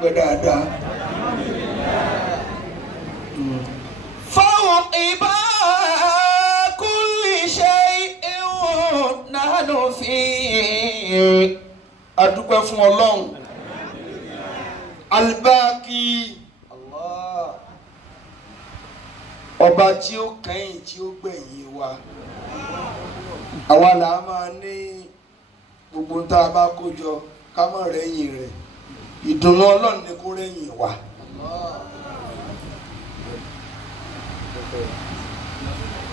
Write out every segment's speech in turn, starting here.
dúpẹ́ dáadáa. فوقب كل شيء نحن فيه. A dúpẹ́ fún Ọlọ́run. Al-Baqi Allah, ọba tí ó kẹ́yìn tí ó gbẹ̀yìn wa. Àwa là á máa ní gbogbo tá a bá kó jọ ká má rẹ́yìn rẹ̀. Ìdùnnú Ọlọ́run ni kó rẹ́yìn wa.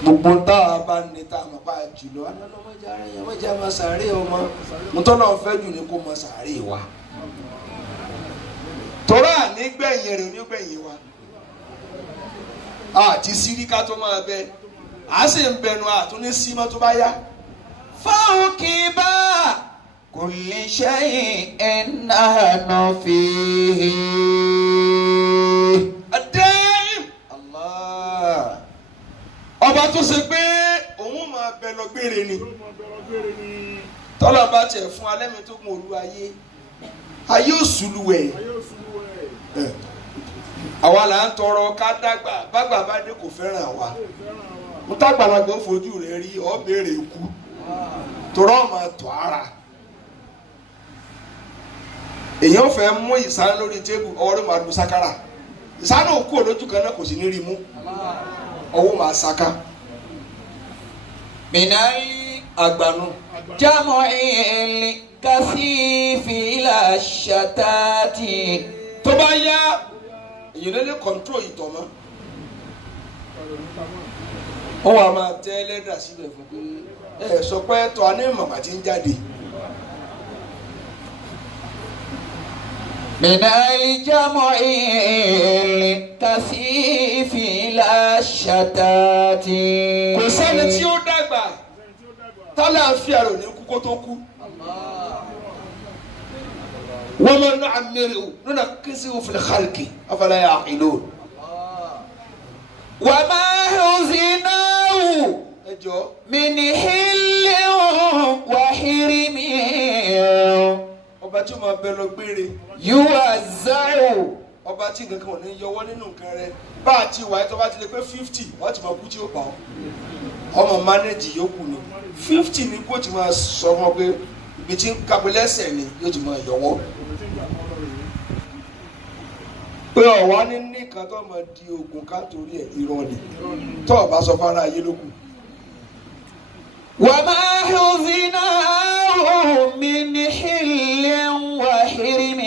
Gbogbo tá a bá ní tá a mọ̀ pa jùlọ alọ́lọ́mọjà rẹ̀ yẹn wọ́n jẹ́ máa sàárè ọmọ. Mo tọ́lọ́ fẹ́ jù ní kó máa sàárè wa. Torá nígbẹ̀yìn rẹ̀ onígbẹ̀yìn wa. Àti síríkà tó máa bẹ. À sì ń bẹnu àtúní símọ́ tó bá yá. فوقب كل شيء نحن فيه. Ad-Daim Allah. Ọba tó ṣe pé òun máa bẹ lọ gbére ni. Tọ́lá bá tiẹ̀ fún alẹ́mi tó gun olú ayé. Ayé òsùlùwẹ̀. Àwa là ń tọrọ ká dàgbà. Bàgbà bá dé kò fẹ́ràn wa. Mo tágbàlagbà ó fojú rẹ̀ rí ọ́ béèrè ikú. Torọ́ ọmọ tọ́ ara. Èèyàn fẹ́ mú ìsáná lórí tébù ọwọ́ ló máa lu sákàrà. Ìsáná òkú olójú kan náà kò sí ní rí mú. Ọwọ́ máa sáká. من Àgbànú. الجمع الكثيف إلى الشتات. Tó bá yá èyàn lè kọ́ńtró ìtọ̀ mọ́. Ó wàá máa tẹ́ lẹ́dà síbẹ̀ fún pé ẹ sọ pé ẹ̀tọ́ aní màmá ti ń jáde. من الجمع الكثيف إلى الشتات. Kò sẹ́ni tí ó dàgbà tálàáfíà rẹ̀ ò ní kú kó tó kú. Wa man nu'ammirhu nunakkisuhu fil khalqi afala ya'qilun. وما حزناه Ẹ jọ̀ọ́. من حل وحرم Ọba tí ó máa bẹ lọ gbére. يوزع. Ọba tí nǹkan kan ò ní yọwọ́ nínú nǹkan rẹ̀. Bá a ti wà ẹ́ tó bá ti lè pé 50 wọ́n ti máa kú tí ó pa ọ́. Ọmọ mánéjì yòókù ni 50 ni kó ti máa sọ ọmọ pé ibi tí ń kápẹ́ lẹ́sẹ̀ ni yóò ti máa yọwọ́. Pé ọ̀wá ní nìkan tó máa di oògùn ká torí ẹ̀ irọ́ ni tó o bá sọ fara ayé lókù. وما حزناه من حل وحرم.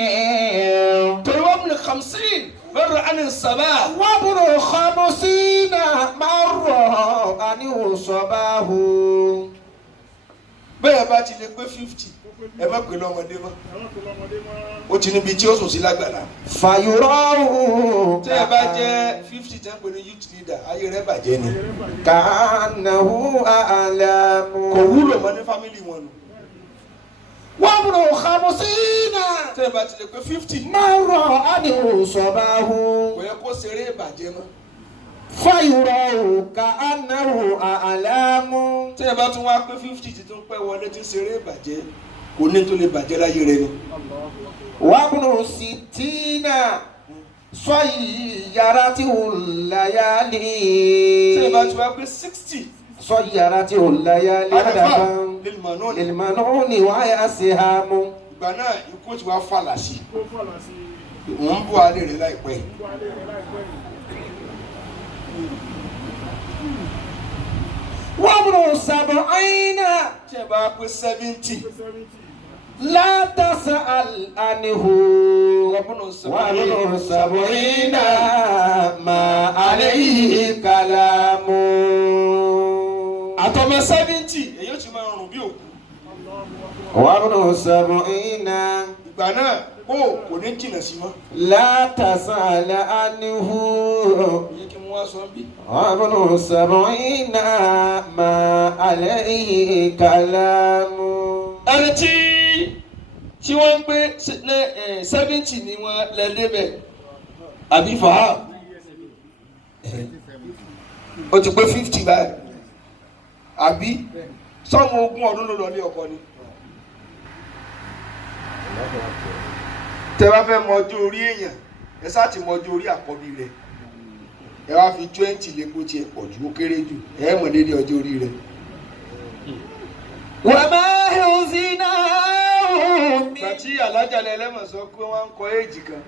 torí wọ́n múlẹ̀ 50 mẹ́rin àní sábà. وابن 50 مرة عنه صباه. Bẹ́ẹ̀ bá ti lè pé 50 ẹ má pè lọ́mọdé mọ́. Ó ti níbi tí ó sùn sí lágbàlá. فيراه Tẹ́ ẹ bá jẹ́ 50 tẹ́ ń pè ní youth leader ayé rẹ̀ bàjẹ́ ni. كأنه أعلام. Kò wúlò mọ́ ní fámìlì wọn nù. وابن 50 Tẹ́ ẹ bá ti lè pé 50 مرة عنه صباه. kò yẹ kó ṣeré ìbàjẹ́ mọ́. فيراه كأنه أعلام. Tẹ́ ẹ bá tún wá pé 50 ti tún pẹ́ wọlé tí ń ṣeré ìbàjẹ́ kò ní tó lè bàjẹ́ láyé rẹ̀ ni. وابن 60 صيرته الليالي. Tẹ́ ẹ bá tún wá pé 60 صيرته الليالي هدفا للمنون. للمنون وهي سهام. Ìgbà náà ikú ti wá fàlà sí. Òun ń bú alẹ́ rẹ̀ láìpẹ́. وابن 70 Tí ẹ bá pé 70 لا تسأل عنه. وابن 70 وابن 70 ما عليه كلام. àtọmọ 70 èyí ó ti máa rùn bí òkú. وابن 70 Ìgbà náà kò ní jìnnà sí mọ́. لا تسأل عنه. Iye kí mo wá sọ bí. وابن 70 ما عليه كلام. Ẹni tí wọ́n ń gbé 70 ni wọ́n lẹ débẹ̀ àbí fàá. Ó ti pé 50 báyìí. Àbí sọ́mọ 20 ọdún ló lọ ní ọkọ ni. tẹ́ bá fẹ́ mọ ọjọ́ orí èèyàn ẹ sáà ti mọ ọjọ́ orí àkọ́bí rẹ̀ ẹ wá fi 20 lé kó tiẹ̀ pọ̀ jù ó kéré jù ẹ mọ̀ dédé ọjọ́ orí rẹ̀. وما حزناه Bàtí alájàlẹ̀ ẹlẹ́mọ̀ sọ pé wọ́n ń kọ éèjì kan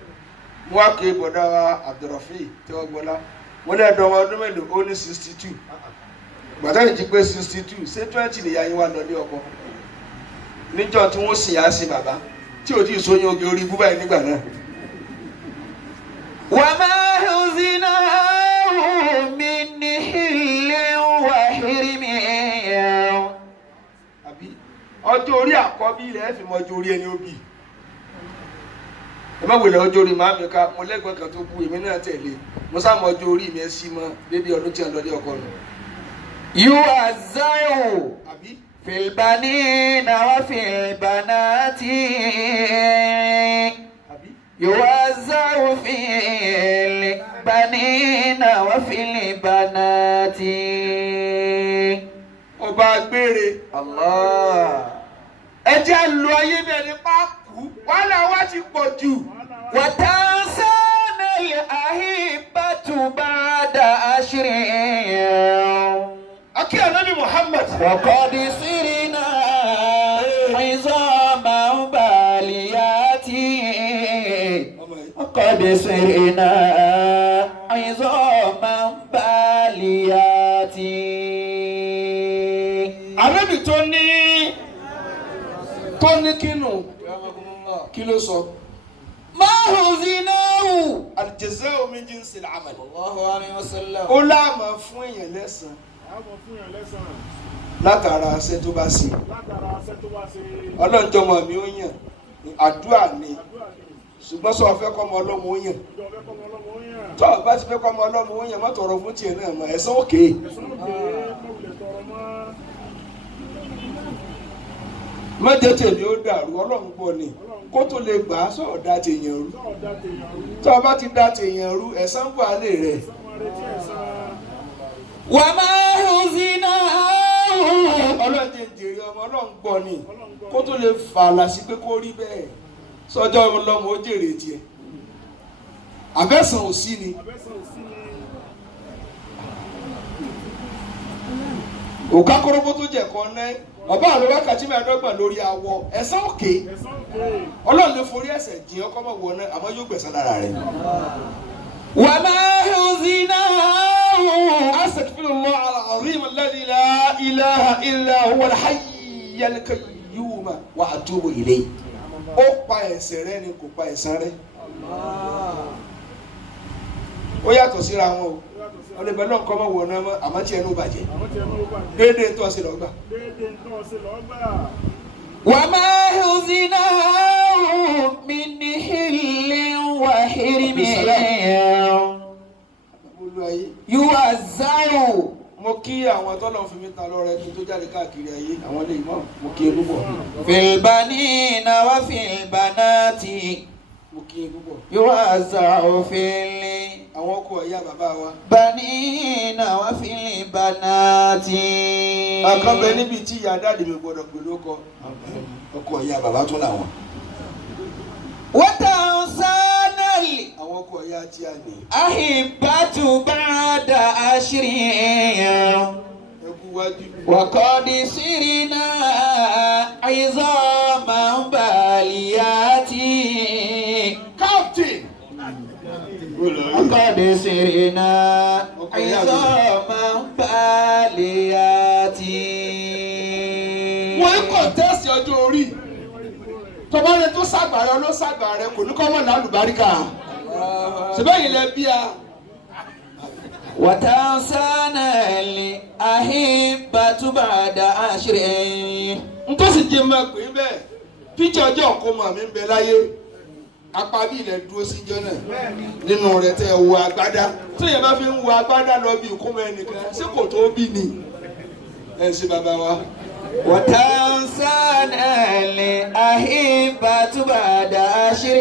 mo wá ké bọ̀dá wa Abdulrafi tí wọ́n gbọ́lá wọ́n ní ẹ̀dọ́ ọdún mélòó ó ní 62 gbàtà yìí ti pé 62 ṣé 20 lè ya yín wá lọ ní ọkọ níjọ́ tí wọ́n sì yá sí bàbá tí ò tí ì sóyún oge orí ibú báyìí nígbà náà. وما حزناه من حل وحرم ọjọ́ orí àkọ́bí ilẹ̀ fi mọ ọjọ́ orí ẹni ó bì ẹ má wòlẹ̀ ọjọ́ orí màámi ká mo lẹ́gbẹ̀ẹ́ kan tó kú èmi náà tẹ̀lé mo sá mọ ọjọ́ orí mi ẹ sí mọ dédé ọdún tí a lọ dé ọkọ nù. يوزع في البنين وفي البنات يوزع في البنين وفي البنات ọba gbére Allah. ẹ jẹ́ lu ayé bí ẹni pa kú wàhálà wa ti pọ̀ jù. وتنسان الأحبة بعد عشر akí ànábì Muhammad. وقد صرنا عظاما باليات وقد صرنا عظاما باليات. ànábì tó ní kínú kí ló sọ. ما حزناه al-jazā'u min jinsi al-'amal. الله عليه وسلم. ó láàmú fún èèyàn lẹ́san látara aṣẹ tó bá ṣe. ọlọ́njọ́mọ mi ó yàn àdúrà ni ṣùgbọ́n sọ fẹ́ kọ́ ọmọ ọlọ́mọ ó yàn tó o bá ti fẹ́ kọ́ ọmọ ọlọ́mọ ó yàn má tọrọ fún tiẹ̀ náà mọ́ ẹ̀san òkè. má jẹ́ tèmi ó dàrú ọlọ́run pọ̀ ni kó tó lè gbà á sọ̀rọ̀ dá tèèyàn rú tó o bá ti dá tèèyàn rú ẹ̀san bọ̀ alẹ́ rẹ̀. وما حزناه ọlọ́run ti jèrè ọmọ ọlọ́run gbọ́ ni kó tó lè fàlà sí pé kó rí bẹ́ẹ̀ sọjọ́ ọlọ́mọ ó jèrè tiẹ̀ àbẹ̀sàn ò sí ni. òkà kórópó tó jẹ̀ kan náà ọba àlọ́ wákàtí mẹ́ẹ̀ẹ́dọ́gbọ̀n lórí awọ ẹ̀san òkè ọlọ́run lè forí ẹ̀ṣẹ̀ jìn ọkọ́ mọ̀ wọ náà àmọ́ yóò gbẹ̀san lára rẹ̀. وما حزناه أستغفر الله العظيم الذي لا إله إلا هو الحي القيوم وأتوب إليه. ó pa ẹ̀ṣẹ̀ rẹ̀ ni kò pa ẹ̀san rẹ̀. ó yàtọ̀ síra wọn o wọ́n lè bẹ náà kọ́ mọ́ wọ̀ náà mọ́ àmọ́ tí ẹnu bàjẹ́ déédéé tó ṣe lọ́gbà. وما حزناه من حل وحرم يوزع. mo kí àwọn tọ́lọ̀ fi mí ta lọ́rẹ́ kí n tó jáde káàkiri ayé àwọn ilé ìmọ̀ mo kí e púpọ̀. في البنين وفي البنات mo kí e púpọ̀. يوزع في àwọn ọkọ ìyá bàbá wa. البنين وفي البنات. àkànbẹ níbi tí ìyá dáàdì mi gbọdọ̀ pè lóko ọkọ ìyá bàbá tún làwọn. وتنسان àwọn ọkọ ìyá tí a ní. الأحبة بعد عشر ẹkú wájú. وقد صرنا عظاما باليات. captain. وقد صرنا عظاما باليات. wọ́n ń kọ̀tẹ́sì ọjọ́ orí tọ́ba rẹ tó ṣàgbà rẹ ló ṣàgbà rẹ kò ní kọ́ mọ̀ lálùbáríkà ṣùgbọ́n ilẹ̀ bí a. وتنسانا الأحبة بعد عشر. n tó sì jẹ́ máa pè é bẹ́ẹ̀ píjọ ọjọ́ kó mọ̀ mí ń bẹ láyé apá bí ilẹ̀ dúró síjọ́ náà nínú rẹ̀ tẹ́ ẹ wo agbádá tó yẹ bá fi ń wo agbádá lọ bí ìkómọ ẹnìkan sí kò tó bí ni ẹ ṣe bàbá wa. وتنسانا الأحبة بعد عشر.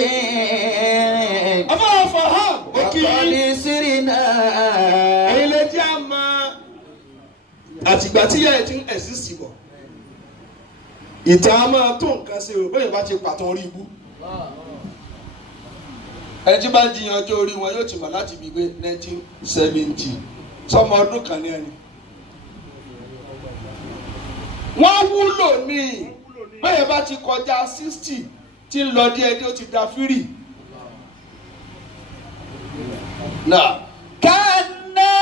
afọwọ́ fọhán òkì وقد صرنا. ẹ̀yin lè jẹ́ àmà àtìgbà tí yẹ́ ẹ ti ń ẹ̀sìn sí bọ̀ ìtàn á máa tó nǹkan ṣe o bóyá bá ti pàtàn orí ibú ẹni tí bá ń jiyàn ọjọ́ orí wọn yóò ti mọ̀ láti bí pé 1970 sọmọ ọdún kan ní ẹni. wọ́n wúlò ní bẹ́ẹ̀ bá ti kọjá 60 tí ń lọ díẹ̀ díẹ̀ ó ti da fírì. náà. كنا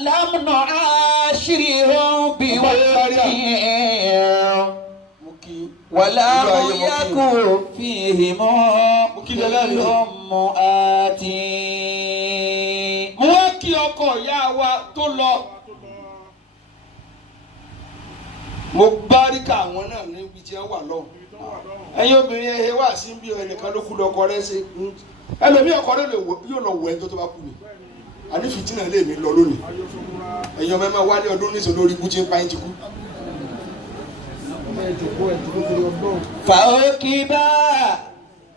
لم نعاشرهم بوجه ولا يكن فيهم كل مؤاتي. mo wá kí ọkọ ìyá wa tó lọ mo báríkà àwọn náà níbi tí wọ́n wà lọ. ẹ̀yin obìnrin ẹ̀hẹ́ wà sí bí ẹnìkan ló kú lọ́kọ rẹ̀ ṣe ẹlòmíì ọkọ rẹ̀ yóò lọ wọ ẹjọ́ tó bá kú ni àní fìtínà lè mí lọ lónìí ẹ̀yin ọmọ ẹ máa wálé ọdún níṣẹ́ lórí ibú tí ń pa ẹ̀ ti kú. فوكب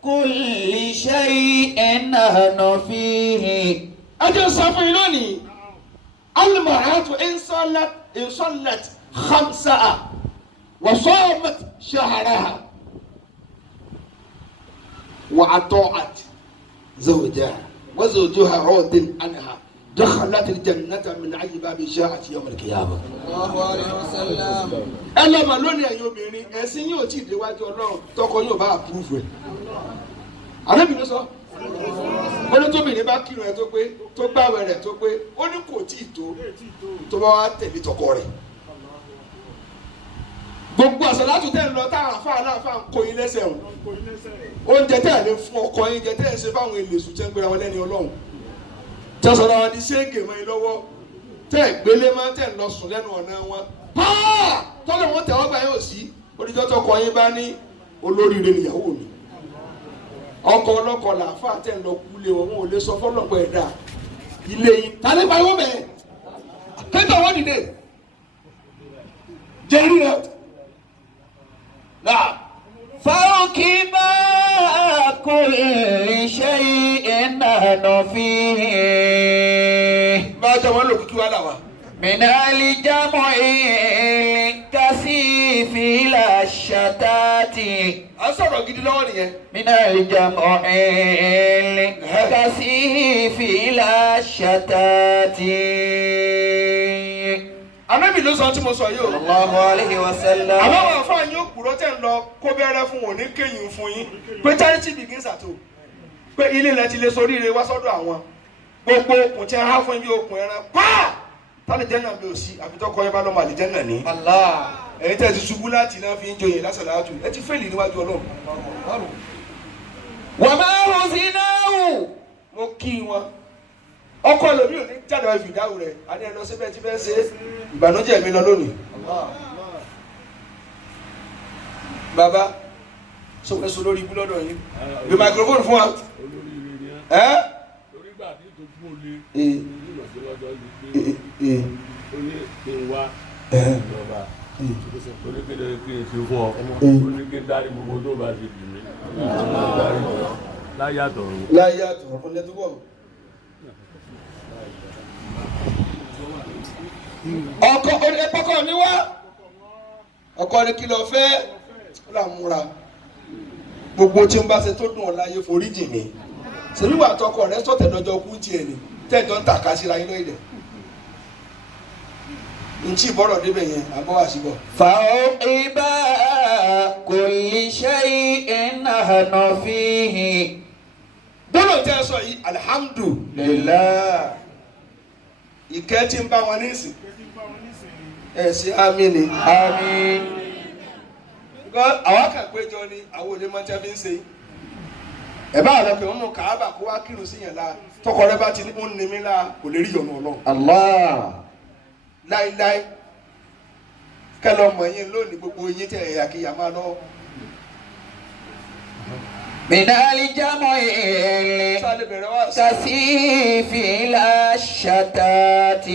كل شيء نحن فيه. ajé sọ fún yín lónìí المرأة إن صلت خمسها وصامت شهرها وأطاعت زوجها وزوجها راض عنها دخلت الجنة من أي باب شاءت يوم القيامة. الله عليه وسلم. ẹ lọ mà lónìí ẹ̀yin obìnrin ẹ̀sìn yóò tí ì déwájú Ọlọ́run tọkọ yóò bá àpúrúfù ẹ̀. àdébìnrin sọ ó ní tóbìnrin bá kírun ẹ̀ tó pé tó gbàwẹ̀ rẹ̀ tó pé ó ní kò tí ì tó bá wá tẹ̀lé tọkọ rẹ̀. gbogbo àṣàlátù tẹ̀ ń lọ táwọn àfáà ń kó yín lẹ́sẹ̀ wọn oúnjẹ tẹ̀ lé fún ọkọ yín jẹ tẹ̀ ń ṣe fáwọn èlèṣù tẹ̀ ń gbéra wọn lẹ́ni Ọlọ́run tẹ̀ sọ̀rọ̀ wọn ní ṣéǹgè mọ́ yín lọ́wọ́ tẹ̀ gbélé máa tẹ̀ lọ sùn lẹ́nu ọ̀nà wọn pàà tọ́lọ̀ wọn tẹ̀wọ́ gbà yóò sí oníjọ́ tọkọ yín bá ní olóríire nìyàwó mi ọkọ ọlọ́kọ làáfà tẹ̀ ń lọ kúlé wọn ò lè sọ fọlọ́pọ̀ ẹ̀dá ilé yín ta ní pariwo bẹ́ẹ̀ kéjọ wọn dìde jẹ́rí rẹ̀ náà. فوكب كل شيء نحن فيه. bá a jẹ́ wọn lò kíkí wá là wá. من الجمع الكثيف إلى الشتات. a sọ̀rọ̀ gidi lọ́wọ́ nìyẹn. من الجمع الكثيف إلى الشتات. Ànábì ló sọ tí mo sọ yìí o. Sallallahu alayhi wa sallam. àwọn àwọn àfáà yóò kúrò tẹ̀ ń lọ kó bẹ́rẹ́ fún wọn ní kéyìn fún yín pé charity begins at home pé ilé ilẹ̀ ti lè soríire wá sọ́dọ̀ àwọn gbogbo okùn tí a há fún yín bí okùn ẹran pàà tálẹ̀ jẹ́ náà bí o sí àbítọ́kọ yẹn bá lọ́mọ àlè jẹ́ náà ní. Allah. ẹ̀yin tẹ́ ti ṣubú láti náà fi ń joyè lásàlátù ẹ ti fẹ́ẹ̀lì níwájú Ọlọ́run. Wa ma ruzinahu. mo kí wọn ọkọ ẹlòmíì ò ní jáde wá fìdáwù rẹ àní ẹ lọ síbẹ̀ tí fẹ́ ṣe ìbànújẹ́ mi lọ lónìí. bàbá sọfẹsọ lórí ibú lọ́dọ̀ yín bí microphone fún wa. torí gbà tí tó fún un lé ẹ ìlọsíwájú yìí pé ó ní kí n wá ìjọba oníkéde kí n ṣe fún ọ oníkéde dárí gbogbo tó bá ti dì mí láyàtọ̀ ọ̀run. láyé àtọ̀ ọ̀pọ̀lẹ́ tó bọ̀. ọkọ ẹ̀pọ̀kọ mi wá ọkọ ni kí lọ fẹ́ ó là múra gbogbo tí n bá ṣe tó dùn ọ́ láyé foríjì mi ṣèlú wà tọkọ rẹ sọ̀tẹ̀ lọ́jọ́ kú tiẹ̀ ni tẹ́jọ́ ń tàka síra yín lóye dẹ̀ ntí ìbọ̀rọ̀ débẹ̀ yẹn àbọ̀ wá síbọ̀. فوكب كل شيء نحن فيه. gbọ́dọ̀ tẹ́ ẹ sọ yìí alihamudulilayi ìkẹ́ tí ń bá wọn nísìn ẹ̀ sí àmín ni. Àmín. àwọn kan péjọ ni àwọn olè máa ń tẹ́ fi ń ṣe ẹ̀ bá àlọ́ pé wọ́n mú Káàbà kó wá kírun sí yẹn la tọkọ rẹ bá ti ní ń ní mi la kò lè rí ìyọnu Ọlọ́run Allah. láíláí kẹlọ mọ yín lónìí gbogbo yín tẹ ẹ̀yà kìyà máa lọ. من الجمع sáré bẹ̀rẹ̀ wá sí. الكثيف إلى الشتات.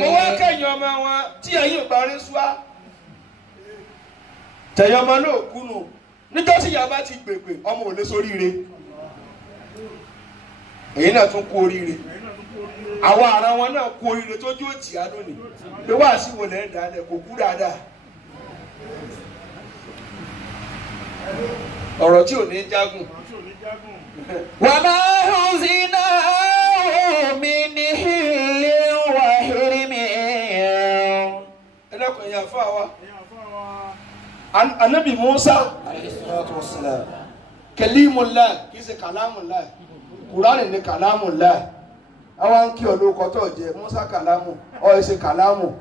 mo wá kẹ́yìn ọmọ wọn tí ẹ̀yin ò bá rí súwá tẹ̀yìn ọmọ náà kú nù níjọ́ tí ìyá bá ti gbègbè ọmọ ò lè soríire èyí náà tún kú oríire àwọn ará wọn náà kú oríire tó jó tì á lónìí pé wá sí wọlé ẹ̀ dáadáa kò kú dáadáa ọ̀rọ̀ tí ò ní jágùn وما حزناه من حل وحرم ẹlẹ́kùn ẹ̀yà fún wa anabi Musa عليه الصلاة والسلام kalimullah kì í ṣe kalamullah Kùránì ní kalamullah àwọn ń kí olóko tó jẹ Musa kalamu ọ̀ ẹ̀ ṣe kalamu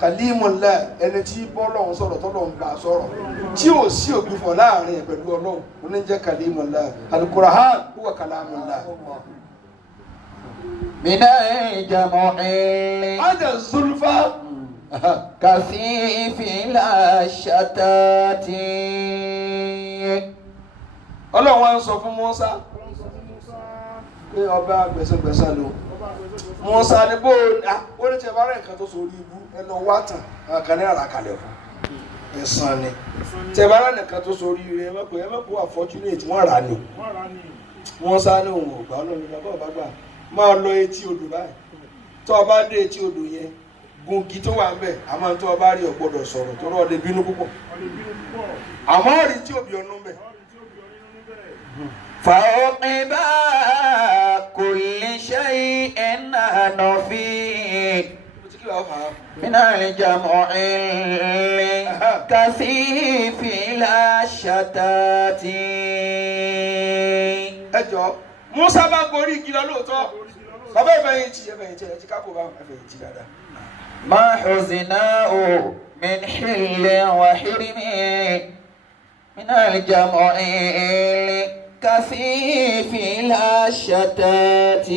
kalimullah ẹni tí bọ́lọ́hún sọ̀rọ̀ tọ́lọ́hún bá sọ̀rọ̀ tí ò sí ògbìfọ̀ láàrin ẹ̀ pẹ̀lú Ọlọ́hun oní jẹ́ kalimullah al-Qur'an huwa kalamullah. من الجمع ada zulfa كثيف الشتات Ọlọ́hun wá ń sọ fún Musa pé ọba gbẹ̀sẹ̀gbẹ̀sẹ̀ ló Musa ni bó ó ní tẹ bá rẹ̀ nǹkan tó sórí ibú ẹnu wá tàn kan ní àràkàlẹ̀ fún ẹ̀sán ni tẹ bá rẹ̀ nǹkan tó sórí rẹ̀ ẹ̀mẹ́kù wà fortunate wọ́n rà ní Musa ní òun ò gbà Ọlọ́run bàbá ọba gbà máa lọ etí odò báyìí tó o bá dé etí odò yẹn gungi tó wà ń bẹ̀ àmọ́ tó o bá rí o gbọ́dọ̀ sọ̀rọ̀ tó rọ̀ lè bínú púpọ̀ àmọ́ rí tí òbí ọ̀nù ń bẹ̀. فعقب كل شيء نفيق من الجمع الكثيف الشتات ẹ jọ Musa bá gorí igi lọ lóòótọ́ bàbá ìfẹ̀yìntì ẹ ti kápò bá ìfẹ̀yìntì dáadáa. ما حزناه من حل وحرم من الجمع الكثيف الشتات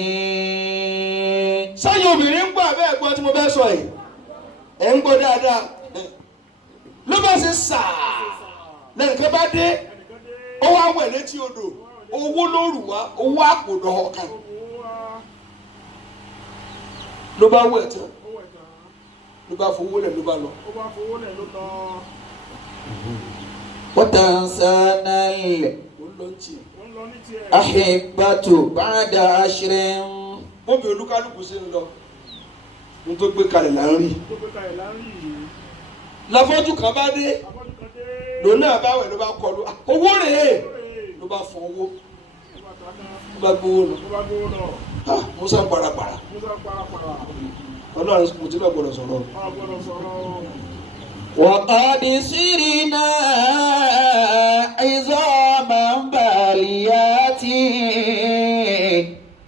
sẹ́yìn obìnrin ń gbọ́ abẹ́ ẹ̀gbọ́n tí mo bẹ́ sọ yìí ẹ̀ ń gbọ́ dáadáa ló bá ṣe sàá lẹ́nìkan bá dé ó wá wẹ̀ létí odò owó ló rù wá owó àpòdọ̀ ọ̀kan ló bá wẹ̀ tán ló bá fowó lẹ̀ ló bá lọ. وتنسانا الأحبة بعد عشر bóbi olúkálùkù sí ń lọ ní tó gbé kalẹ̀ là ń rí lafọ́jú kan bá dé lòun náà bá wẹ̀ ló bá kọlu owó rèé ló bá fọ owó ló bá gbowó lọ Musa ń parapara Ọlọ́run kò tí lọ gbọ́dọ̀ sọ̀rọ̀. وقد صرنا عظاما باليات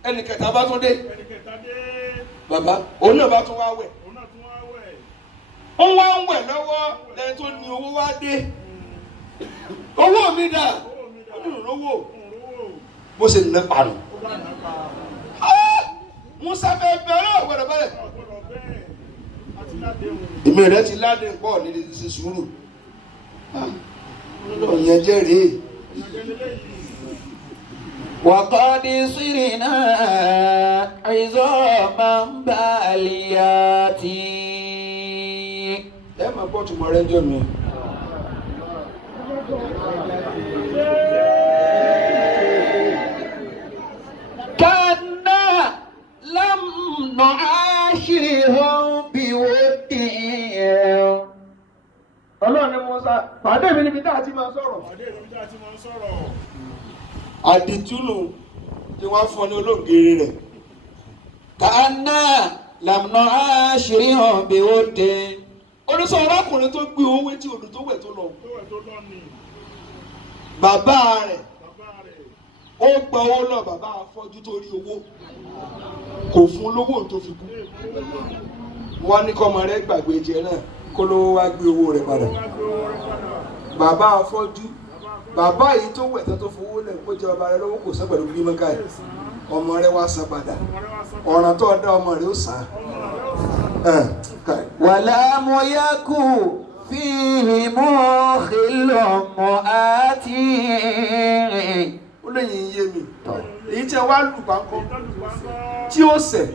ẹnì kẹta bá tún dé bàbá òun náà bá tún wá wẹ̀ ó wá ń wẹ̀ lọ́wọ́ lẹ́yìn tó ní owó wá dé owó mi dà ó ní ìrówó bó ṣe nà pàrọ̀ Musa fẹ́ bẹ̀rẹ̀ ọ̀gbọ̀dọ̀ bẹ̀rẹ̀ èmi rẹ̀ ti ládé pọ̀ ní ṣe sùúrù ọ̀yàn jẹ́ rèé. وقد صرنا عظاما باليات ẹ máa gbọ́ tùmọ̀ rẹ̀ ń jọ mi. كنا لم نعاشرهم بود Ọlọ́run ní Musa pàdé mi níbi tá a ti máa sọ̀rọ̀. àdìtúnù tí wọ́n fún ọ ní olóògèrè rẹ̀. كنا لم نعاشرهم بود oníṣẹ́ arákùnrin tó gbé owó tí odò tó wẹ̀ tó lọ. bàbá rẹ̀ ó gba owó lọ bàbá afọ́jú tó rí owó kò fún lówó tó fi kú. wọ́n ní kọ́mọ rẹ̀ gbàgbé jẹ náà kó lówó wá gbé owó rẹ̀ padà. bàbá afọ́jú bàbá yìí tó wẹ̀ tó fowó lẹ̀ kó jẹ ọba rẹ̀ lọ́wọ́ kò sán pẹ̀lú bímọ káyì ọmọ rẹ̀ wá san padà ọ̀ràn tó dá ọmọ rẹ̀ ó sàn. ولم يكن فيهم خل مآتي ó lẹ́yìn iye mi èyí tí ẹ wá lù pánkọ́ tí ó sẹ̀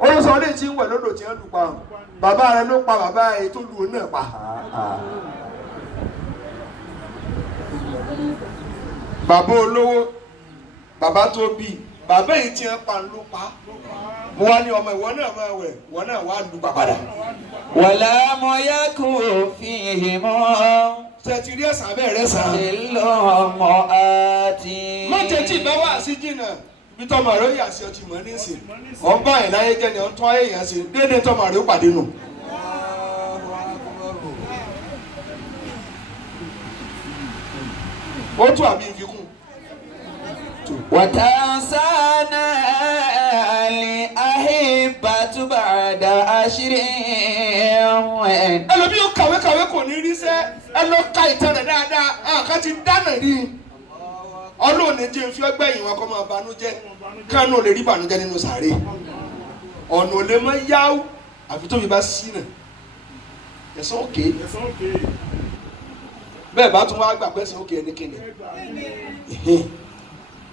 ó ló sọ ọ́ léyìí tí ń wẹ̀ lódò tí ń lù pa bàbá rẹ̀ ló pa bàbá èyí tó lù ú náà pa. bàbá olówó bàbá tó bí bàbá yìí ti ń pa ló pa mo wá ní ọmọ ìwọ náà máa wẹ̀ ìwọ náà wá lu padà. ولم يكن فيهم ṣe ti rí ẹ̀sán abẹ́ rẹ̀ sàn. خل امرأة. má tètè bá wà sí jìnnà bí tọ́mọ rẹ̀ ó yà sí ọtí mọ́ nísìn ọ̀n bá ẹ̀ láyé jẹ́ ni ọ̀n tún ayé yẹn sí déédéé tọ́mọ rẹ̀ ó pàdé nù. ó tún àbí ìfikún. وتنسانا الأحبة بعد عشر. ẹlòmíì ó kàwé kò ní ríṣẹ́ ẹ lọ ka ìtàn rẹ̀ dáadáa àkàn ti dáná rí ọlọ́run ní jẹ́ fi ọgbẹ́ yìí wọn kọ́ máa banújẹ́ kánú lè rí banújẹ́ nínú sàárè ọ̀nà ò lè mọ yáwó àfi tóbi bá sí náà ẹ̀sán òkè bẹ́ẹ̀ bá tún wá gbà pé ẹ̀sán òkè ẹnikẹ́ni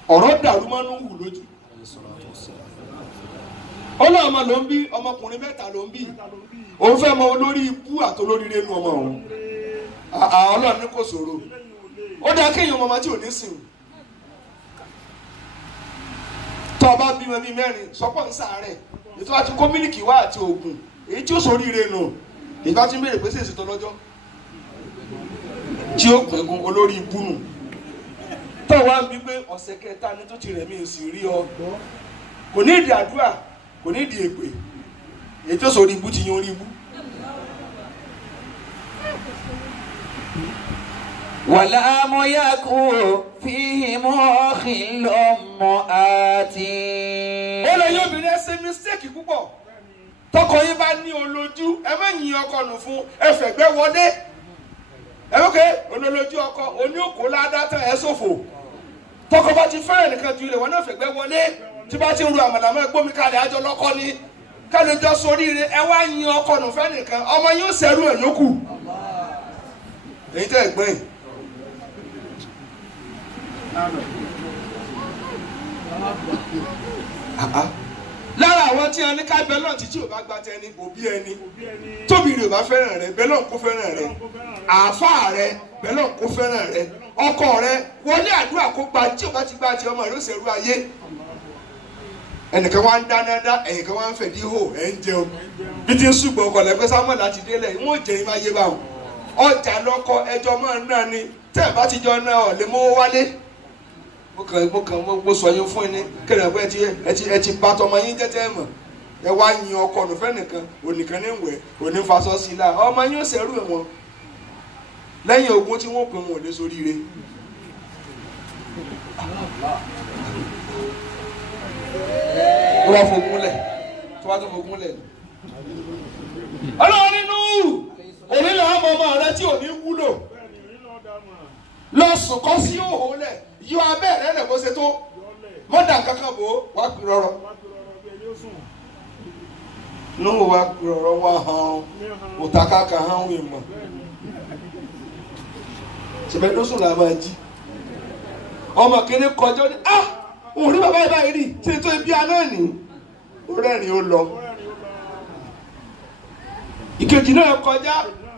ọ̀rọ̀ dàrú máa ń wù lójú ọlọ́run ọmọ ló ń bí ọmọkùnrin mẹ́ta ló ń bí òun fẹ́ mọ olórí ibú àtolórí rẹ́nu ọmọ òun ọlọ́run ní kò ṣòro ó dáa kéèyàn ọmọ tí ò ní sìn tó o bá bímọ bíi mẹ́rin sọ́pọ̀ ń sàárẹ̀ ètò àti kó mílìkì wá àti oògùn èyí tí ó sórí rẹ́nu ìbá tí ń béèrè pé sì èsì tó lọ́jọ́ tí ó gbẹ̀gùn olórí ibú nù tó wá ń bí pé ọ̀sẹ̀ kẹta ní tó ti rẹ̀ mí sì rí ọ kò ní ìdí àdúrà kò ní ìdí èpè èyí tó sórí ibú ti yan orí ibú. ولم يكن فيهم خل امرأة. ó lè yóò bìnrin ẹ ṣe mistake púpọ̀ tọkọ yín bá ní olójú ẹ má yin ọkọ nù fún ẹ fẹ̀gbẹ́ wọlé ẹ wọ́kẹ́ olólójú ọkọ oní òkú ládàtà ẹ ṣòfò tọkọ bá ti fẹ́rẹ̀ nìkan ju ilé wọn náà fẹ̀gbẹ́ wọlé tí bá ti ń ru àmàlà mọ́ ẹgbọ́n mi kalẹ̀ àjọ lọ́kọ́ ni kálí jọ sóríire ẹ wá yin ọkọ nù fẹ́ nìkan ọmọ yín ó ṣẹ́rù ẹ̀ lókù èyí tẹ́ ẹ̀ gbọ́n yìí. lára àwọn tí a ní ká bẹ náà títí ò bá gba tẹni òbí ẹni tóbi rè ò bá fẹ́ràn rẹ bẹ náà kó fẹ́ràn rẹ àáfàá rẹ bẹ náà kó fẹ́ràn rẹ ọkọ rẹ wọlé àdúrà kó gba tí ò bá ti gba ti ọmọ rẹ ó ṣerú ayé ẹnìkan wá ń dáná dá ẹnìkan wá ń fẹ̀dí hò ẹ̀ ń jẹun bí ti ń ṣùgbọ́n ọkọ lẹ́gbẹ́ sámọ́ láti délẹ̀ wọ́n jẹ́ ìmá yé báwọn ọjà lọ́kọ ẹjọ́ máa ń náà ni tẹ́ ẹ̀ bá ti jọ náà ọ̀ lè mówó wálé mo sọ yín fún yín ní kẹrìnà pé ẹ ti bá tọmọ yín jẹ́jẹ́ mọ̀ ẹ wá yin ọkọ nùfẹ́ nìkan onìkan ní ìwẹ̀ òní fasọ sí i la ọmọ yín ó ṣẹrú ẹ̀ wọn lẹ́yìn ogún tí wọ́n pè wọn ò lè soríire. ó wá fogún lẹ̀ tó wá tó fogún lẹ̀ ọlọ́run nínú òní làwọn ọmọ rẹ tí ò ní wúlò lọ sùn kọ́ sí òhò lẹ̀ yọ abẹ́ rẹ lẹ̀ bó ṣe tó mọ́dà kankan bò ó wá pè rọrọ nínú wá pè rọrọ wá hàn òtàkàkà hàn wí mọ̀ ṣẹ̀bẹ̀ tó sùn là máa jí ọmọ kìíní kọjọ́ ní òun rí bàbá yìí báyìí rí ṣe tó ibi aná ní ó rẹ́rìn ó lọ ìkejì náà kọjá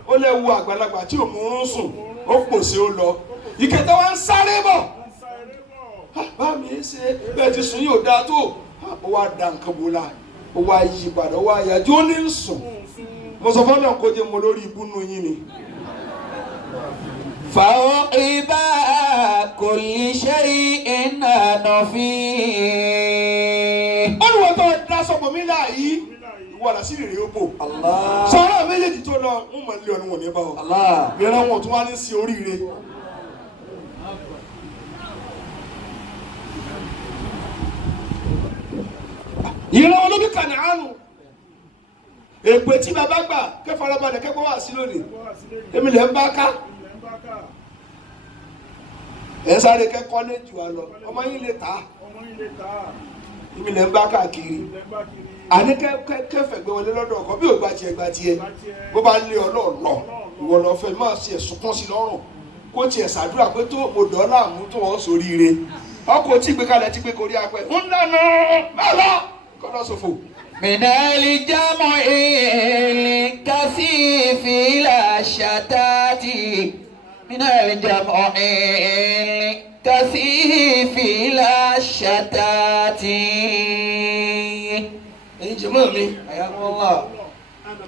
ó lè wo àgbàlagbà tí òun ń sùn ó pòṣé ó lọ ìkẹta wa ń sáré bọ̀ bá mi ṣe bẹ́ẹ̀ ti sùn yóò dáa tó ó wá da nǹkan bó la ó wá yí padà ó wá yájú ó ní sùn mo sọ fọ́nà kó jẹ́ mo lórí ibùnú yín ni. فوقب كل شيء نفيه. olùwọ́ tó dá sọ́kò mi láàyè ìwọ là sí rèé ó bò. sọ̀rọ̀ méjèèjì tó lọ ń mọ̀ nílé ọ̀nà wọn ní bá ọ. ìran wọn tún wá ní sí oríire. ìran wọn ló bí Kànáánù èpè tí bàbá gbà kẹfàràbalẹ̀ kẹ́kọ̀ọ́ wà sí lónìí èmi lè ń bá ká ẹ sáré kẹ́kọ̀ọ́ lé jù á lọ ọmọ yín lè ta èmi lè ń bá káàkiri àní kẹfẹ gbé wọlé lọ́dọ̀ ọkọ bí ò gba tiẹ̀ bó bá lé ọ lọ́ọ̀lọ́ ìwọ lọ fẹ́ máa ṣe ẹ̀sùnkún sí lọ́rùn kó tiẹ̀ ṣàdúrà pé tó mo dọ́là mú tó wọ́n sóríire ọkọ̀ tí gbé kalẹ̀ tí gbé korí apẹ̀ ń dáná bẹ́ẹ̀ kọ́dọ̀ ṣòfò. من الجمع الكثيف إلى الشتات من الجمع الكثيف إلى الشتات ẹ̀yin jẹ̀mọ́ mi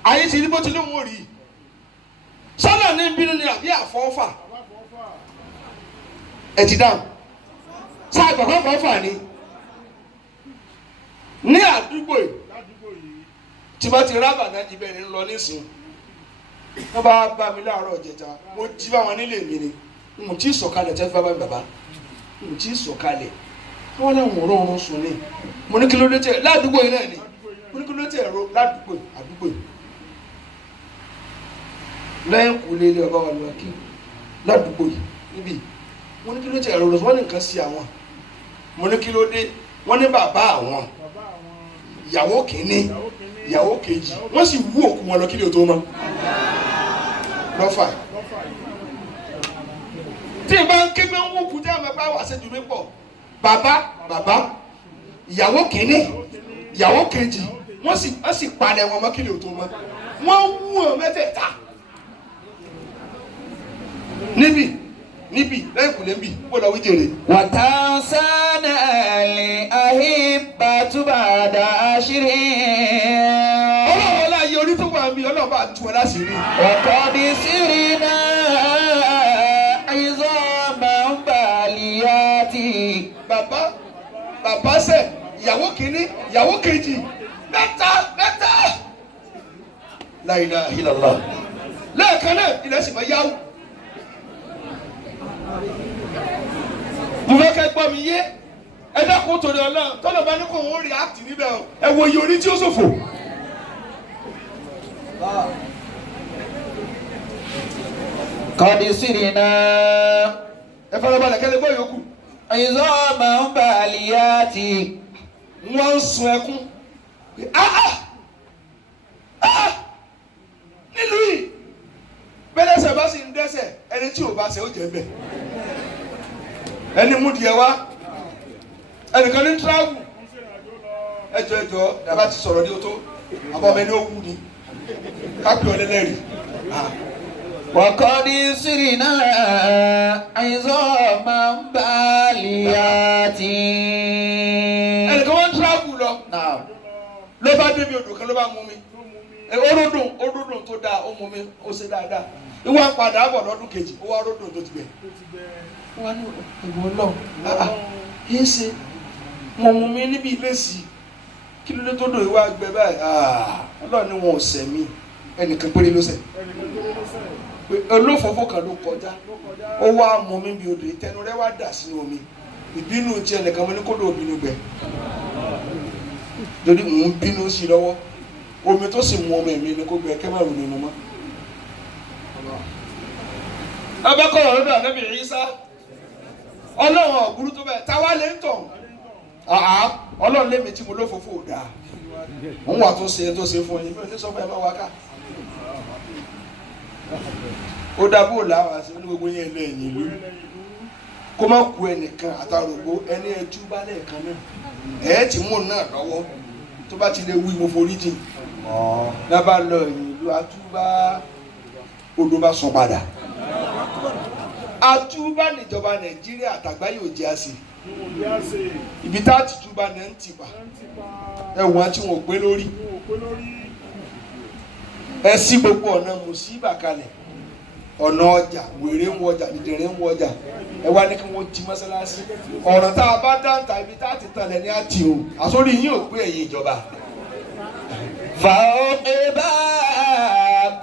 ayé ti rí bó ti lóun ò rí sọ́nà ní bínú ni àbí àfọ́fà ẹ ti dáhùn sáà gbọ̀ngàn fọ́fà ni ní àdúgbò yìí tí bá ti rábà náà jí bẹ́ẹ̀ ni ń lọ nísìn wọ́n bá bá mi láàárọ̀ ìjẹta mo jí bá wọn nílé mi ni mo ti sọ̀kalẹ̀ tẹ́ fẹ́ bá mi bàbá mo ti sọ̀kalẹ̀ wọ́n láwọn ọ̀rọ̀ ọ̀run sùn ní mo ní kí ló dé tẹ̀ ládùúgbò yìí náà ni mo ní kí ló dé tẹ̀ ẹ̀rọ ládùúgbò àdúgbò yìí lẹ́yìn kù lé ilé ọba wa lọ́wọ́ kí ládùúgbò yìí níbí mo ní kí ló tẹ̀ ẹ̀rọ wọ́n ní nǹkan sí àwọn mo ní kí ló dé wọ́n ní bàbá àwọn ìyàwó kìíní ìyàwó kejì wọ́n sì wú òkú wọn lọ kí lè tó mọ́ lọ́fà tí ìbá ń kégbé ń wúkú tí àwọn ẹgbẹ́ wà ṣẹ́jú mi pọ̀ bàbá ìyàwó kìíní ìyàwó kejì wọ́n sì palẹ̀ wọn mọ́ kí lè tó mọ́ wọ́n wú wọn mẹ́tẹ̀ẹ̀ta níbi lẹ́yìn kùlé ń bì kó lọ wí jèrè. wàtánsánà lè àhíbà túbàdà àṣírí. ọlọ́run láàyè orí tó wà mí ọlọ́run bá tu ẹ láṣìírí. ọ̀kọ́ di sírí náà àìsàn máa ń bàlíyàtì. bàbá sẹ ìyàwó kìíní ìyàwó kejì mẹ́ta la ilaha illallah lẹ́ẹ̀kan náà ilẹ̀ sì máa yáwó. mo fẹ́ kẹ́ gbọ́ mi yé ẹ dákun torí ọlọ́run tọ́lọ̀ bá ní kò wọ́n react níbẹ̀ o ẹ wo iye orí tí ó ṣòfò. kọ́dí sírí náà. ẹ farabalẹ̀ kẹ́lẹ́ gbọ́ yòókù. àìsàn máa ń bàlíyàtì. wọ́n ń sun ẹkún nílùú yìí bẹ́lẹ́sẹ̀ bá sì ń dẹ́sẹ̀ ẹni tí ò bá ṣe ó jẹ́ bẹ́ẹ̀ ẹni mú diẹ wá ẹnìkan ní tíráàbù ẹjọ dábàá ti sọ̀rọ̀ ní o tó àbọ̀ ọmọ ẹni ó wú ni kápẹ́ ọlẹ́lẹ́rìí. wàkọ́dí sírí náà àìsàn máa ń bàlíyàtì. ẹnìkan wọ́n tíráàbù lọ ló bá débi odò kan ló bá mú mi oródùn tó dáa ó mú mi ó ṣe dáadáa ìwà padà bọ̀ lọ́dún kejì ó wá oródùn tó ti bẹ̀ wọ́n ní ìwọ náà yìí ṣe wọn mú mi níbi ìlẹ́sì kí ló dé tó dò ìwà gbẹ báyìí ọlọ́run ni wọn ò ṣẹ̀ mí ẹnìkan péré ló ṣẹ̀ olófòfò kan ló kọjá ó wá mú mi bí odò ìtẹnu rẹ̀ wá dà sínú omi ìbínú tí ẹnìkan mo ní kó lóò bínú gbẹ torí mò ń bínú sí lọ́wọ́ omi tó sì mú ọmọ ẹ̀mí ni kó gbẹ kẹ́ má rò nínú mọ́. abẹ́kọ̀ọ́ lọ́dọ̀ ànábì Ìsá ọlọ́run ọ̀gbúrú tó bẹ́ẹ̀ táwa lè ń tàn ọlọ́run lémi tí mo lófòfò dáa òun wà tó ṣe tó ṣe fún yín mi ò ní sọ fún ẹ má wá ká ó dábò làwọn àti onígbogbo yẹn lẹ́yìn ìlú kó má ku ẹnìkan àtàrògbó ẹni ẹjú bá lẹ́ẹ̀kan náà ẹ̀ ti mú náà lọ́wọ́ tó bá ti lè wí mo forí jìn náà bá lọ ìlú àtúbá odò bá sọ padà àtúbá níjọba Nàìjíríà àtàgbáyé ò jẹ́ àṣì ibi tá a ti túbá náà ń tìpa ẹ̀wọ̀n àti wọn ò pé lórí ẹ sí gbogbo ọ̀nà mùsíbà kalẹ̀ ọ̀nà ọjà wèrè ń wọjà dìdìrín ń wọjà ẹ wá ní kí wọ́n ti mọ́sálásí ọ̀ràn tá a bá dáńtà ibi tá a ti tàn lẹ́ni àti o àsórí yín ò pé ẹ̀yin ìjọba. فوقبا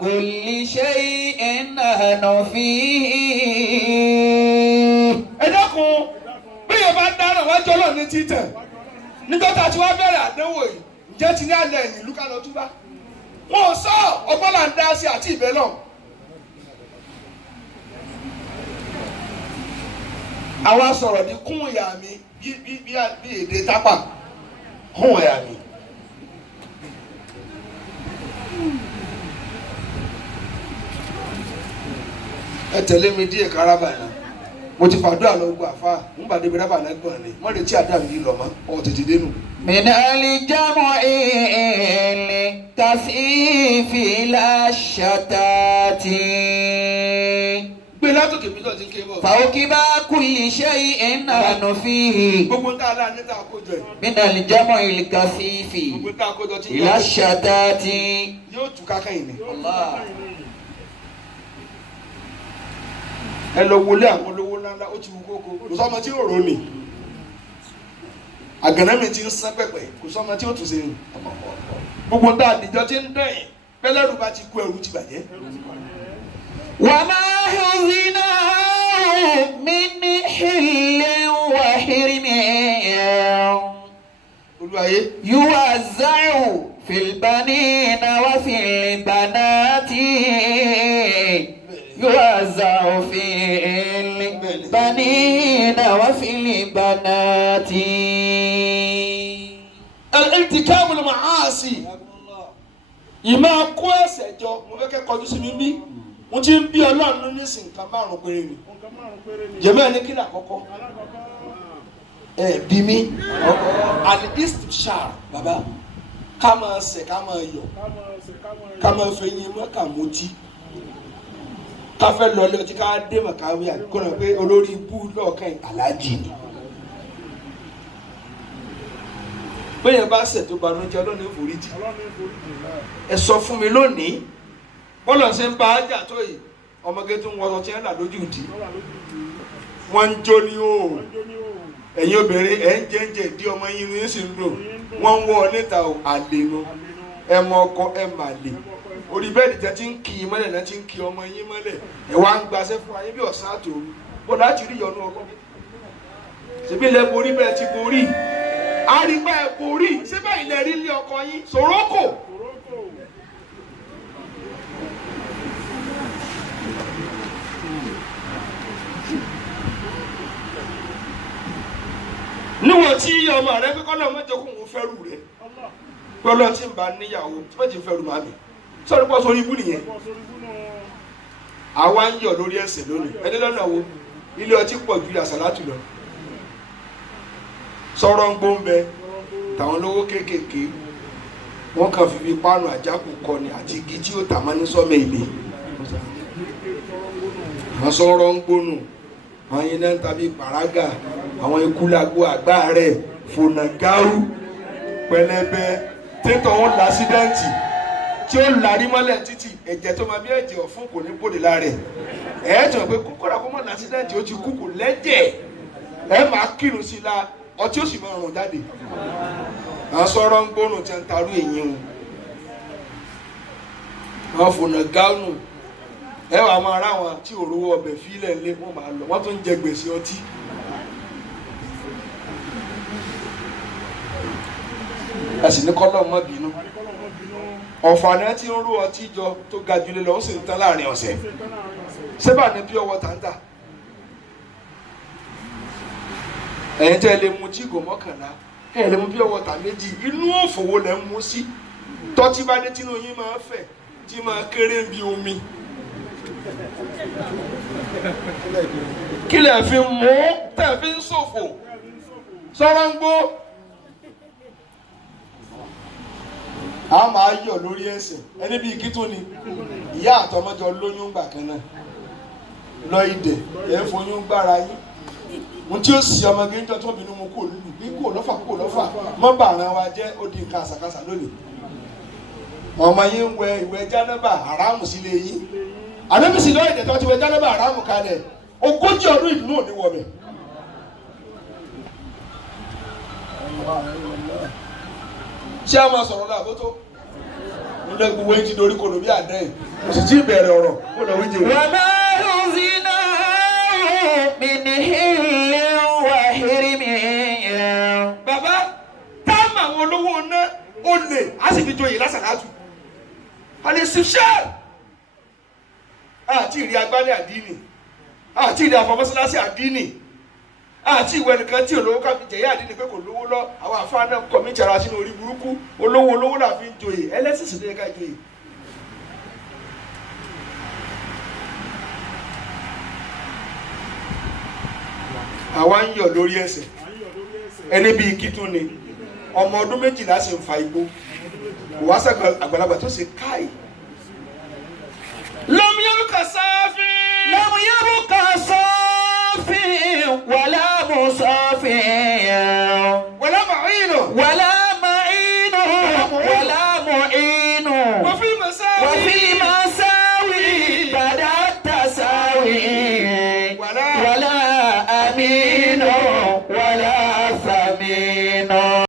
كل شيء نحن فيه. ẹ dákun bí yóò bá dáná wájú ọlọ́run ní títẹ̀ nígbà tá a ti wá bẹ̀rẹ̀ àdánwò yìí ǹjẹ́ ti ní alẹ́ ẹ̀yìn ìlú ká lọ túbá wọn ò sọ ọgbọ́n là ń dá sí àti ìbẹ́ náà. àwa sọ̀rọ̀ ní kún ìyá mi bí èdè tápà kún ìyá mi. ẹ tẹ̀lé mi díẹ̀ káràbà náà mo ti fàdúrà lọ gbọ́ àfa ń bàdé bí rábà náà gbọ̀n ni wọ́n lè tí àdá mi lọ mọ́ ọ tètè dénú. من الجمع الكثيف لا شتات. gbé látòkè bí tó ti ń ké bọ̀. فوقب كل شيء نحن فيه gbogbo ń tà láà níta àkójọ ẹ̀. من الجمع الكثيف gbogbo ń tà àkójọ tí إلى الشتات. yóò tú kákẹ́yìn ni. الله. ẹ lọ wọlé àwọn olówó ńláńlá ó ti wú kókó kò sọ́mọ tí ò rò ní. àgànná mi ti ń sán pẹ̀pẹ̀ kò sọ́mọ tí ò tún ṣe rìn. gbogbo ń tà àdìjọ tí ń dẹ̀yìn pẹ́lẹ́rù bá ti kú ẹrù ti bàjẹ́. وما حزنا من حل وحرم olúwayé يوزع في البنين وفي البنات يوزع في البنين وفي البنات. الارتكاب المعاصي ìmọ̀ kó ẹ̀ṣẹ̀ jọ mo fẹ́ kẹ́ kọjú sí mi bí mo ti ń bí ọlọ́run nísìnyí nǹkan márùn-ún péré ni jẹ́mọ́ ẹni kí ni àkọ́kọ́ bí mi al-istibshar bàbá ká máa ṣẹ̀ ká máa yọ̀ ká máa fẹ́ yín mọ́ ká mutí ká fẹ́ lọ lọ́tí ká dé màkàwé àkókò pé olórí ibú lọ́ọ̀kan aláàjì ni. bẹ́ẹ̀ bá ṣẹ̀ tó banújẹ́ ọlọ́run ìforíjì ẹ sọ fún mi lónìí bọ́lá ṣe ń bá ájà tó yìí ọmọge tó ń wọ́n ọtí ẹ̀ là lójú ìdí wọ́n ń jó ní òòrùn ẹ̀yin obìnrin ẹ̀ ń jẹ́ǹjẹ̀ dí ọmọ yín ní sì ń dùn wọ́n ń wọ́ ọ níta àlènu ẹ mọ ọkọ ẹ mà lè orí bẹ́ẹ̀dì tẹ́ ti ń kì í mọ́lẹ̀ náà ti ń kì ọmọ yín mọ́lẹ̀ ẹ̀ wá ń gbaṣẹ́ fún ayé bí ọ̀sán àtòru bó láti rí ìyọnu ọkọ ṣèbí ilẹ̀ borí bẹ́ẹ̀ ti borí àrígbá ẹ̀ borí síbẹ̀ ilẹ̀ rí ilé ọkọ yín sòrókò. níwọ̀n tí ọmọ rẹ kọ́kọ́ náà mẹ́jọ kó òun fẹ́rù rẹ gbọ́dọ̀ tí ń bá níyàwó tí wọ́n ti fẹ́rù màmí sọ́ọ́ni pọ̀ sórí ibú nìyẹn àwa ń yọ̀ lórí ẹ̀ṣẹ̀ lónìí ẹni lọ́nà wo ilé ọtí pọ̀ ju àsàlátù lọ sọ̀rọ̀ ń gbóǹbẹ tàwọn lówó kéékèèké wọ́n kàn fi fi páànù àjákù kọni àti igi tí ó tà má ní sọ́mọ ilé wọ́n sọ̀rọ̀ ń gbónù àwọn yẹn náà ń tàbí pàrágà àwọn ikú lágbo àgbá rẹ̀ fònàgáwù pẹlẹbẹ tẹ́tọ̀ wọn lásídẹ́ǹtì tí ó larí mọ́lẹ̀ títì ẹ̀jẹ̀ tó máa bí ẹ̀jẹ̀ ọ̀fun kò ní bòde lára ẹ̀ ẹ̀ tó pé kókóra kó mọ̀ lásídẹ́ǹtì ó ti kú kò lẹ́jẹ̀ ẹ̀ máa kírun sí i la ọtí ó sì máa rùn jáde àwọn sọ̀rọ̀ ń gbónú tí ń tarú èyí wọn fònàgáwù ẹ wàá máa rá wọn tí òróró ọbẹ̀ fílẹ̀ ńlẹ̀ wọ́n máa lọ wọ́n tún ń jẹ gbèsè ọtí. ẹ sì ní kọ́lọ́ mọ́ bínú ọ̀fààní tí ń rú ọtí jọ tó ga jùlọ lọ ó sì ń tán láàrin ọ̀sẹ̀ sẹ́bà ní pure water ń tà ẹ̀yin tẹ́ ẹ lè mu jígò mọ́kànlá ẹ lè mu pure water méjì inú òfòwò lẹ́ ń mu sí tọ́tí bá dé tínú yín máa fẹ̀ tí máa kéré bí omi kí lè fi mú tẹ̀ fi ń ṣòfò sọ́ra ń gbó. a máa yọ̀ lórí ẹ̀ṣẹ̀ ẹni bíi kí tó ni ìyá àtọmọjọ lóyún gbà kan náà lọ ìdẹ ẹ ń foyún gbára yín mo tí ó sì ọmọge ń jọ tó bínú mu kò lùlù bí kò lọ́fà mọ́ bàrán wa jẹ́ ó di nǹkan àṣàkáṣà lónìí ọmọ yín ń wẹ ìwẹ̀ jánábà haramu sílé yín àdébísí lọ ìdẹ tó ti wẹ jánábà haramu kalẹ̀ 40 ọdún ìdùnnú òní wọbẹ̀. ṣé a máa sọ̀rọ̀ náà bó tó nílẹ̀ gbogbo yín ti dorí kodò bí àdẹ́yìn kò sì tí ì bẹ̀rẹ̀ ọ̀rọ̀ kó lọ wíjì rẹ̀. وما حزنا من حل وحرم. bàbá táwọn àwọn olówó ná ó lè á sì fi joyè lásàlátù àlè ṣiṣẹ́ àti ìrì agbálẹ̀ àdínì àti ìrì àfọwọ́sọ́lásí àdínì àti ìwé nìkan tí olówó káfí jẹ̀yà àdínì pé kò lówó lọ àwọn àfáà náà kọ̀ mí jara sínú orí burúkú olówó là fi ń joyè ẹlẹ́sìn ló yẹ ká joyè. àwa ń yọ̀ lórí ẹ̀ṣẹ̀ ẹni bíi kítún ni ọmọ ọdún 12 sì ń fa igbó kò wá sàgbà àgbàlagbà tó ṣe káì. lọ́mú yẹ́rùkà sáfì. لم يبق صافي ولا مصافي ولا معين ولا معين ولا معين وفي مساوي وفي المساوي بدا التساوي ولا أمين ولا ثمين